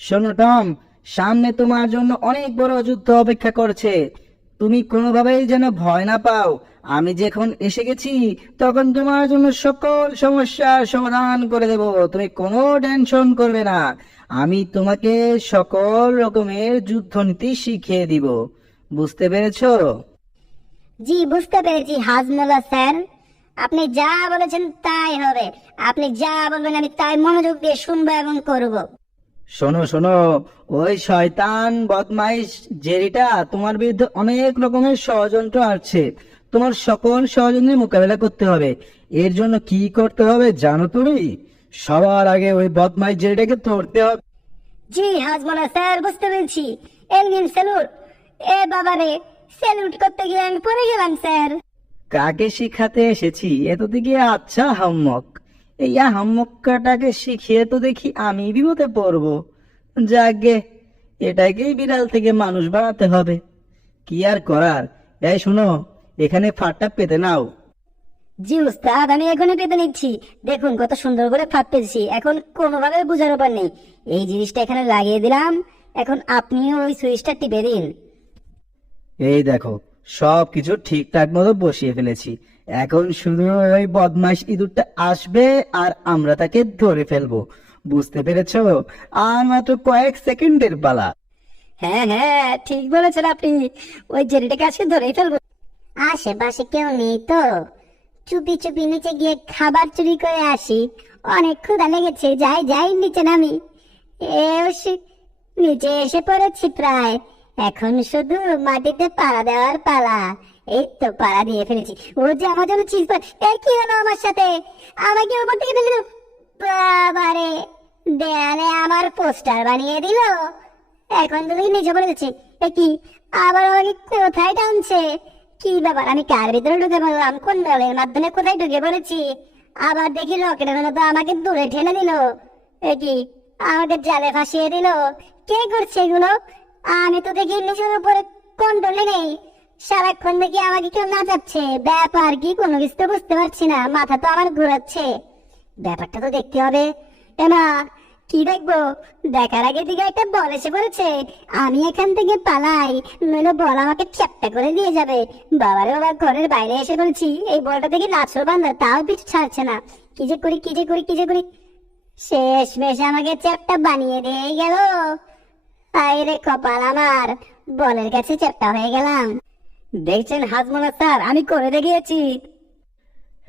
শোনো টম, সামনে তোমার জন্য অনেক বড় যুদ্ধ অপেক্ষা করছে। তুমি কোনোভাবেই যেন ভয় না পাও। আমি যখন এসে গেছি তখন তোমার জন্য সকল সমস্যার সমাধান করে দেব। তুমি কোনো টেনশন করবে না। আমি তোমাকে সকল রকমের যুদ্ধনীতি শিখিয়ে দিব। বুঝতে পেরেছো? জি, বুঝতে পেরেছি হাজমুল্লাহ স্যার। আপনি যা বলেছেন তাই হবে। আপনি যা বলবেন আমি তাই মনোযোগ দিয়ে শুনবো এবং করব। শোনো শোনো, ওই শয়তান বদমাইশ জেরিটা তোমার বিরুদ্ধে অনেক রকমের ষড়যন্ত্র আছে। তোমার সকল ষড়যন্ত্রের মোকাবেলা করতে হবে। এর জন্য কি করতে হবে জানো তুমি? সবার আগে ওই বদমাইশ জেরিটাকে ধরতে হবে। জি হাজমুল্লাহ স্যার, বুঝতে পেরেছি। Elgin salute. এ বাবারে, স্যালুট করতে গিয়ে আমি পড়ে গেলাম স্যার। কাকে শিখাতে এসেছি এতদিকে? আচ্ছা হাম্মক, এই হাম্মকটাকে শিখিয়ে তো দেখি আমি বিপদে পড়বো। যাগে, এটাকেই বিড়াল থেকে মানুষ বানাতে হবে। কি আর করার। এই শোনো, এখানে ফাটটা পেতে নাও। জি উস্তাদ, আমি এখনই পেতে নিচ্ছি। দেখুন কত সুন্দর করে ফাঁদ পেয়েছি। এখন কোনোভাবে বোঝার ব্যাপার নেই। এই জিনিসটা এখানে লাগিয়ে দিলাম। এখন আপনিও ওই সুইচটা টিপে দিন। এই দেখো, সবকিছু ঠিকঠাক মতো বসিয়ে ফেলেছি। এখন শুধু ওই বদমাইশ ইঁদুরটা আসবে আর আমরা তাকে ধরে ফেলবো। বুঝতে পেরেছো? আর মাত্র কয়েক সেকেন্ডের পালা। হ্যাঁ হ্যাঁ, ঠিক বলেছেন আপনি। ওই জেরিটাকে আজকে ধরেই ফেলবো। আশেপাশে কেউ নেই তো? চুপি চুপি নিচে গিয়ে খাবার চুরি করে আসি। অনেক ক্ষুধা লেগেছে, যাই যাই নিচে নামি। নিচে এসে পড়েছি প্রায়। এখন শুধু মাটিতে পাড়া দেওয়ার পালা। এই তো পাড়া দিয়ে ফেলেছি। ও যে আমার জন্য চিজ পায়। কি হলো আমার সাথে? আমাকে উপর থেকে ফেলে দিল। বাবারে, দেয়ালে আমার পোস্টার বানিয়ে দিল। এখন তো দেখি নিচে পড়ে যাচ্ছে। কি, আবার আমাকে কোথায় টানছে? কি ব্যাপার, আমি কার ভিতরে ঢুকে পড়লাম? কোন দলের মাধ্যমে কোথায় ঢুকে পড়েছি? আবার দেখি রকেটের মতো আমাকে দূরে ঠেলে দিল। কি, আমাকে জালে ফাঁসিয়ে দিল। কে করছে এগুলো? আমি তো দেখি নিজের উপরে কন্ট্রোলে নেই। সারাক্ষণ দেখি আমাকে কেউ নাচাচ্ছে। ব্যাপার কি, কোনো কিছু তো বুঝতে পারছি না। মাথা তো আমার ঘুরাচ্ছে। ব্যাপারটা তো দেখতে হবে। এমা, কি দেখবো? দেখার আগে দিকে একটা বল এসে পড়েছে। আমি এখান থেকে পালাই, নইলে বল আমাকে চ্যাপ্টা করে দিয়ে যাবে। বাবারে বাবা, ঘরের বাইরে এসে পড়েছি। এই বলটা দেখি নাচো বান্ধা, তাও পিছু ছাড়ছে না। কি যে করি, কি যে করি, কি যে করি। শেষ মেশ আমাকে চ্যাপ্টা বানিয়ে দিয়ে গেল। হায় রে কপাল আমার, বলের কাছে চ্যাপ্টা হয়ে গেলাম। দেখছেন হাজমুল্লাহ স্যার, আমি করে দেখিয়েছি।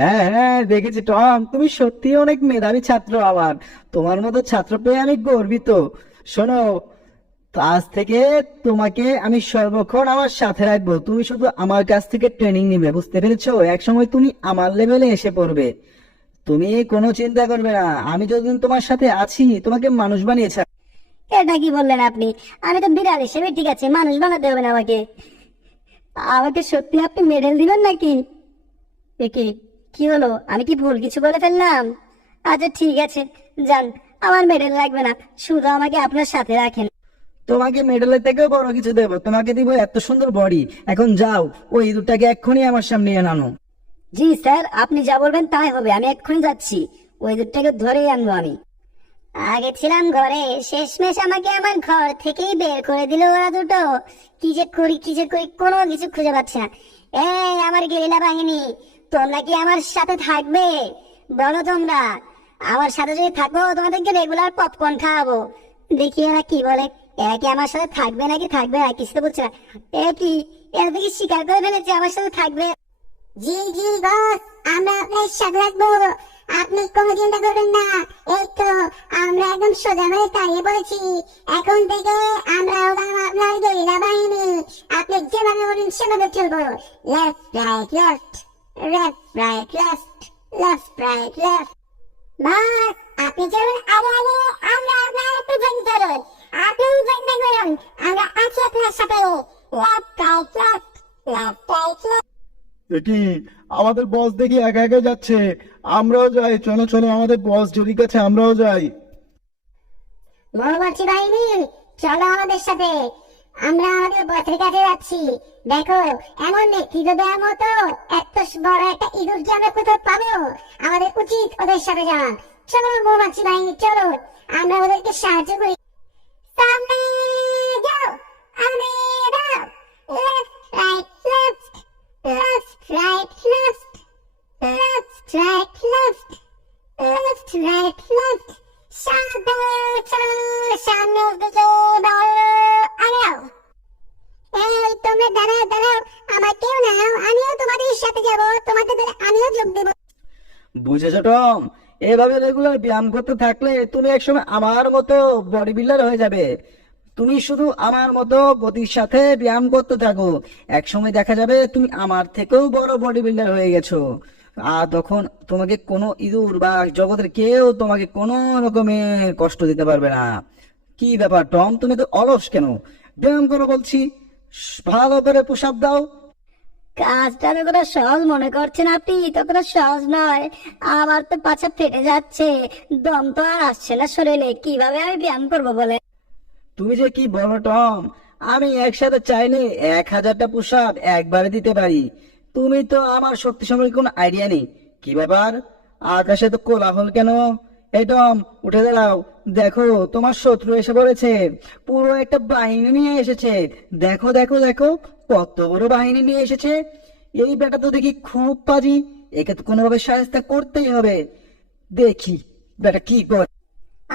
হ্যাঁ হ্যাঁ, দেখেছি টম, তুমি সত্যি অনেক মেধাবী ছাত্র আমার। তোমার মতো ছাত্র পেয়ে আমি গর্বিত। শোনো, আজ থেকে তোমাকে আমি সর্বক্ষণ আমার সাথে রাখবো। তুমি শুধু আমার কাছ থেকে ট্রেনিং নিবে, বুঝতে পেরেছো? একসময় তুমি আমার লেভেলে এসে পড়বে। তুমি কোনো চিন্তা করবে না। আমি যতদিন তোমার সাথে আছি তোমাকে মানুষ বানিয়েছি। এটা কি বললেন আপনি? আমি তো বিড়াল হিসেবে ঠিক আছে, মানুষ বানাতে হবে না আমাকে। আমাকে সত্যি আপনি মেডেল দিবেন নাকি? কি, কি হলো? আমি কি ভুল কিছু বলে ফেললাম? আচ্ছা ঠিক আছে, যান। আমার মেডেল লাগবে না, শুধু আমাকে আপনার সাথে রাখেন। তোমাকে মেডেলের থেকেও বড় কিছু দেবো। তোমাকে দিব এত সুন্দর বডি। এখন যাও, ওই ইঁদুরটাকে এক্ষুনি আমার সামনে এনে আনো। জি স্যার, আপনি যা বলবেন তাই হবে। আমি এক্ষুনি যাচ্ছি। ওই দুধটাকে ধরেই আনবো আমি। আগে ছিলাম ঘরে, শেষমেশ আমাকে আমার ঘর থেকেই বের করে দিল ওরা দুটো। কি যে করি, কি যে করি, কোনো কিছু খুঁজে পাচ্ছি না। এই আমার গেরিলা বাহিনী, তোমরা কি আমার সাথে থাকবে? বলো তোমরা। আমার সাথে যদি থাকো তোমাদেরকে রেগুলার পপকর্ন খাওয়াবো। দেখি এরা কি বলে। এরা কি আমার সাথে থাকবে নাকি থাকবে না, কিছু তো বুঝছে না। কি, এরা দেখি স্বীকার করে ফেলেছে আমার সাথে থাকবে। জি জি বস, আমরা আপনার সাথে রাখবো। আপনি কোনো চিন্তা করবেন না। এই তো আমরা একদম সোজা হয়ে দাঁড়িয়ে পড়েছি। এখন থেকে আমরা হলাম আপনার গেরিলা বাহিনী। আপনি যেভাবে বলুন সেভাবে চলবো। Left right left, left right left, left right left. Boss, আপনি চলুন আগে আগে, আমরা আপনার পিছন চলুন। আপনি চিন্তা করুন, আমরা আছি আপনার সাথে। Left right left, left right left. কি, আমাদের বস দেখি একা একা যাচ্ছে। আমরাও যাই, চলো চলো, আমাদের বস যদি কাছে আমরাও যাই। মৌমাছি বাহিনী, চলো আমাদের সাথে। আমরা আমাদের বসের কাছে যাচ্ছি। দেখো, এমন নেতৃত্ব দেওয়ার মতো এত বড় একটা ইঁদুরকে আমরা কোথাও পাবো? আমাদের উচিত ওদের সাথে যাওয়া। চলো মৌমাছি বাহিনী, চলো, আমরা ওদেরকে সাহায্য করি। সামনে উঠতেছে আমিও। এই তোমরা দাঁড়াও দাঁড়াও, আমাকেও নাও, আমিও তোমাদের সাথে যাব, তোমাদের দলে আমিও যোগ দেব। বুঝেছো টম? এভাবে রেগুলার ব্যায়াম করতে থাকলে তুমি একসময় আমার মতো বডি বিল্ডার হয়ে যাবে। তুমি শুধু আমার মতো গতির সাথে ব্যায়াম করতে থাকো, একসময় দেখা যাবে তুমি আমার থেকেও বড় বডি বিল্ডার হয়ে গেছো। আর তখন তোমাকে কোনো ইঁদুর বা জগতের কেউ তোমাকে কোনো রকমের কষ্ট দিতে পারবে না। কি ব্যাপার টম, তুমি তো অলস কেন? ব্যায়াম করো বলছি, ভালো করে পুশ আপ দাও। কাজটা যতটা সহজ মনে করছেন আপনি, ততটা সহজ নয়। আমার তো পাছা ফেটে যাচ্ছে, দম তো আর আসছে না শরীরে, কিভাবে আমি ব্যায়াম করবো বলে? তুমি যে কি বলো টম, আমি একসাথে চাইলে 1000টা পুশ আপ একবারে দিতে পারি। তুমি তো আমার শক্তি সম্পর্কে কোনো আইডিয়া নেই। কি ব্যাপার, আকাশে তো কোলাহল কেন? এই টম, উঠে দাঁড়াও, দেখো তোমার শত্রু এসে পড়েছে, পুরো একটা বাহিনী নিয়ে এসেছে। দেখো দেখো দেখো, কত বড় বাহিনী নিয়ে এসেছে। এই বেটা তো দেখি খুব পাজি, একে তো কোনোভাবে সাহায্য করতেই হবে। দেখি বেটা কি করে।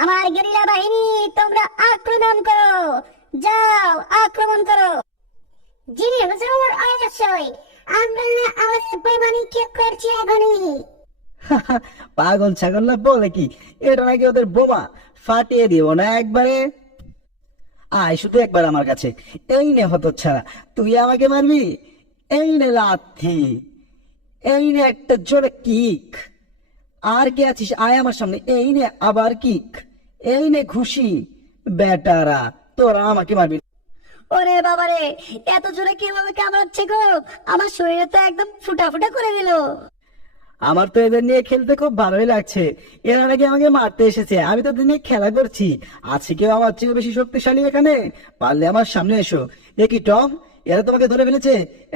আমার গেরিলা বাহিনী, তোমরা আক্রমণ করো, যাও আক্রমণ করো। জি হুজুর, অবশ্যই, আমরা আমাদের বোমা নিক্ষেপ করছি এখনই। পাগল ছাগল না বলে কি, এটা নাকি ওদের বোমা, ফাটিয়ে দিব না একবারে। আয় শুধু একবার আমার কাছে, এই নে হতচ্ছাড়া, তুই আমাকে মারবি? এই নে লাথি, এই নে একটা জোরে কিক। আর কে আছিস, আয় আমার সামনে, এই নে আবার কিক, এই নে ঘুষি। বেটারা তোরা আমাকে মারবি? ওরে বাবারে, এত জোরে কিভাবে কামড়াচ্ছে গো, আমার শরীরে তো একদম ফুটা ফুটা করে দিল। আমার তো এদের নিয়ে খেলতে খুব ভালোই লাগছে। এরা নাকি আমাকে মারতে এসেছে, আমি তো এদের নিয়ে খেলা করছি। আছে কেউ আমার চেয়ে বেশি শক্তিশালী এখানে? পারলে আমার সামনে এসো। এ কি টম, এরা তোমাকে ধরে ফেলেছে?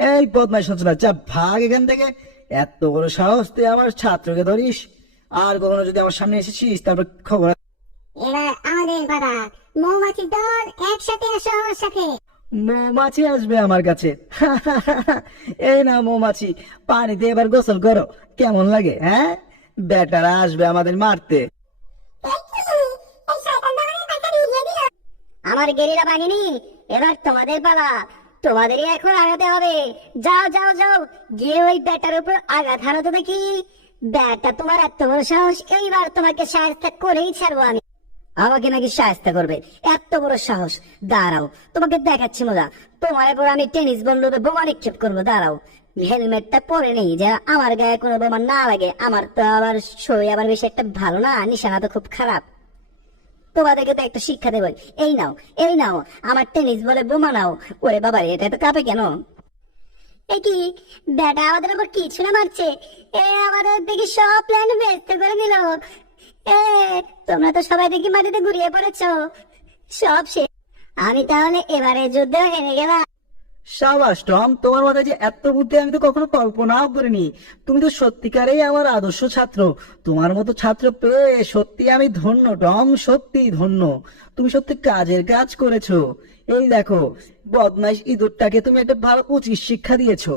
এই বদমাইশ হচ্ছে না, যা ভাগ এখান থেকে। এত বড় সাহস, তুই আমার ছাত্রকে ধরিস? আর কখনো যদি আমার সামনে এসেছিস তারপর খবর আছে। এরা আমাদের পাড়া মৌমাছির দল, একসাথে আসো আমার সাথে। মৌমাছি আসবে আমার কাছে? এই না মৌমাছি, পানিতে এবার গোসল করো, কেমন লাগে? হ্যাঁ, বেটারা আসবে আমাদের মারতে। আমার গেরিলা বাহিনী, এবার তোমাদের পালা, তোমাদেরই এখন আগাতে হবে। যাও যাও যাও, গিয়ে ওই ব্যাটার উপর আঘাত হানো তো দেখি। ব্যাটা তোমার এত বড় সাহস, এইবার তোমাকে সাহায্য করেই ছাড়বো আমি। আমাকে নাকি সাহায্য করবে? এত বড় সাহস! দাঁড়াও, তোমাকে দেখাচ্ছি মজা। তোমার এবার আমি টেনিস বন্ধুদের বোমা নিক্ষেপ করবো, দাঁড়াও। হেলমেটটা পরে নেই, যে আমার গায়ে কোনো বোমা না লাগে। আমার তো আবার শরীর আবার বেশি একটা ভালো না, নিশানা তো খুব খারাপ। তোমাদেরকে তো একটা শিক্ষা দেবো। এই নাও, এই নাও, আমার টেনিস বলে বোমা নাও। ওরে বাবা, এটা তো কাঁপে কেন? এ কি, ব্যাটা আমাদের উপর কি ছুঁড়ে মারছে? এ আমাদের দেখি সব প্ল্যান ব্যস্ত করে দিল। এ, তোমরা তো সবাই দেখি মাটিতে ঘুরিয়ে পড়েছো, সব শেষ। আমি তাহলে এবারে যুদ্ধে হেরে গেলাম। সাবাস টম, তোমার মাথায় যে এত বুদ্ধি আমি তো কখনো কল্পনাও করিনি। তুমি তো সত্যিকারেই আমার আদর্শ ছাত্র। তোমার মতো ছাত্র পেয়ে সত্যি আমি ধন্য টম, সত্যি ধন্য। তুমি সত্যি কাজের কাজ করেছো। এই দেখো, বদমাইশ ইঁদুরটাকে তুমি একটা ভালো উচিত শিক্ষা দিয়েছো।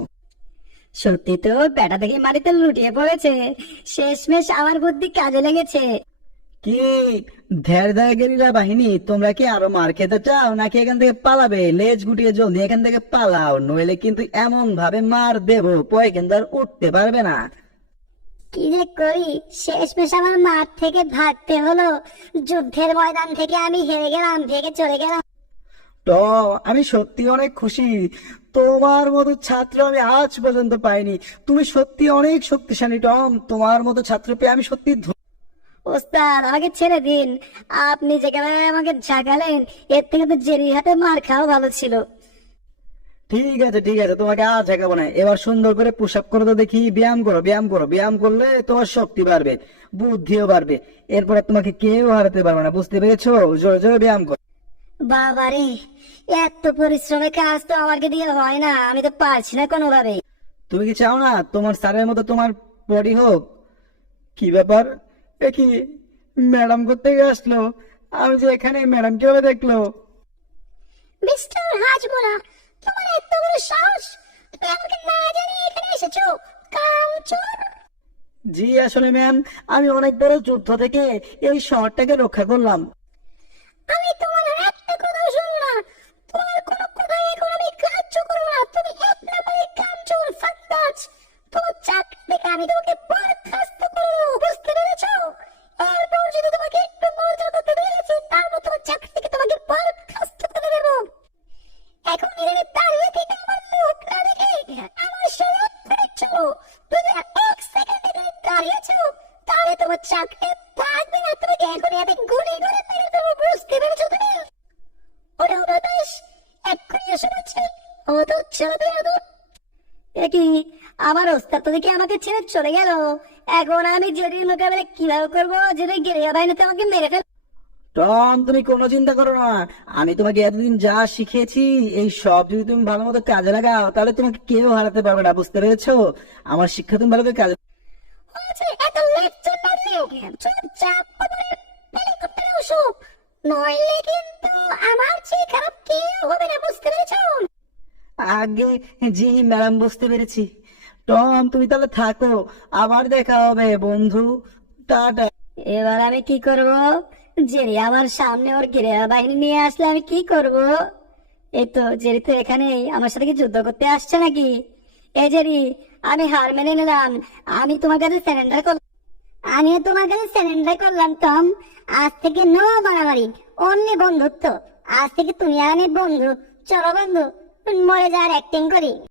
সত্যি তো, ব্যাটা দেখি মাটিতে লুটিয়ে পড়েছে, শেষমেশ আমার বুদ্ধি কাজে লেগেছে। কি ধ্যার ধ্যার গেরিলা বাহিনী, তোমরা কি আরো মার খেতে চাও নাকি এখান থেকে পালাবে? লেজ গুটিয়ে জলদি এখান থেকে পালাও, নইলে কিন্তু এমন ভাবে মার দেবো পরে কিন্তু আর উঠতে পারবে না। কি যে করি, শেষমেশ আমার মাঠ থেকে ভাগতে হলো। যুদ্ধের ময়দান থেকে আমি হেরে গেলাম, ভেগে চলে গেলাম। তো আমি সত্যি অনেক খুশি, তোমার মতো ছাত্র আমি আজ পর্যন্ত পাইনি। তুমি সত্যি অনেক শক্তিশালী টম, তোমার মতো ছাত্র পেয়ে আমি সত্যি ওস্তাদ, আমাকে ছেড়ে দিন। আপনি যেখানে আমাকে ঝাঁকালেন, এর থেকে তো জেরির হাতে মার খাওয়া ভালো ছিল। ঠিক আছে ঠিক আছে, তোমাকে আজ ঝাঁকাবো না। এবার সুন্দর করে পুশ আপ করো তো দেখি, ব্যায়াম করো ব্যায়াম করো, ব্যায়াম করলে তোমার শক্তি বাড়বে, বুদ্ধিও বাড়বে। এরপরে তোমাকে কেউ হারাতে পারবে না, বুঝতে পেরেছো? জোরে জোরে ব্যায়াম করো। বাবারে, এত পরিশ্রমের কাজ তো আমাকে দিয়ে হয় না, আমি তো পারছি না কোনোভাবে। তুমি কি চাও না তোমার স্যারের মতো তোমার বডি হোক? কি ব্যাপার, এ কি ম্যাডাম করতে আসলো? আমি যে এখানে, ম্যাডাম কিভাবে দেখলো? মিস্টার হাজমোলা, তোমার এত বড় সাহস, তুমি আমাকে না জানিয়ে এখানে এসেছো, কামচোর! জি আসলে ম্যাম, আমি অনেক বড় যুদ্ধ থেকে এই শহরটাকে রক্ষা করলাম। আমি তোমার ও তো চলো কি আমার ওস্তাদ তো দেখি আমাকে ছেড়ে চলে গেল। এখন আমি জেরির মোকাবেলা কিভাবে করবো? যদি গেরিয়া বাহিনীতে আমাকে মেরে ফেল। টম, তুমি কোনো চিন্তা করো না। আমি তোমাকে এতদিন যা শিখিয়েছি এই সব যদি তুমি ভালো মতো কাজে লাগাও তাহলে তোমাকে কেউ হারাতে পারবে না, বুঝতে পেরেছো? আমার শিক্ষা তুমি ভালো করে কাজে। হয়েছে, এত লেট চলে চুপচাপ হেলিকপ্টারে বসো, নইলে কিন্তু আমার চেয়ে খারাপ কেউ হবে না, বুঝতে পেরেছো? আগে জি ম্যাডাম, বুঝতে পেরেছি। টম, তুমি তাহলে থাকো, আবার দেখা হবে বন্ধু, টাটা। এবার আমি কি করব? জেরি আমার সামনে ওর গেরিয়া বাহিনী নিয়ে আসলে আমি কি করব? এই তো জেরি তো এখানেই, আমার সাথে কি যুদ্ধ করতে আসছে নাকি? এ জেরি, আমি হার মেনে নিলাম, আমি তোমার কাছে সারেন্ডার করলাম। আমিও তোমার কাছে সারেন্ডার করলাম টম। আজ থেকে নো মারামারি, অন্য বন্ধুত্ব। আজ থেকে তুমি আর আমি বন্ধু। চলো বন্ধু, মরে যাওয়ার অ্যাক্টিং করি।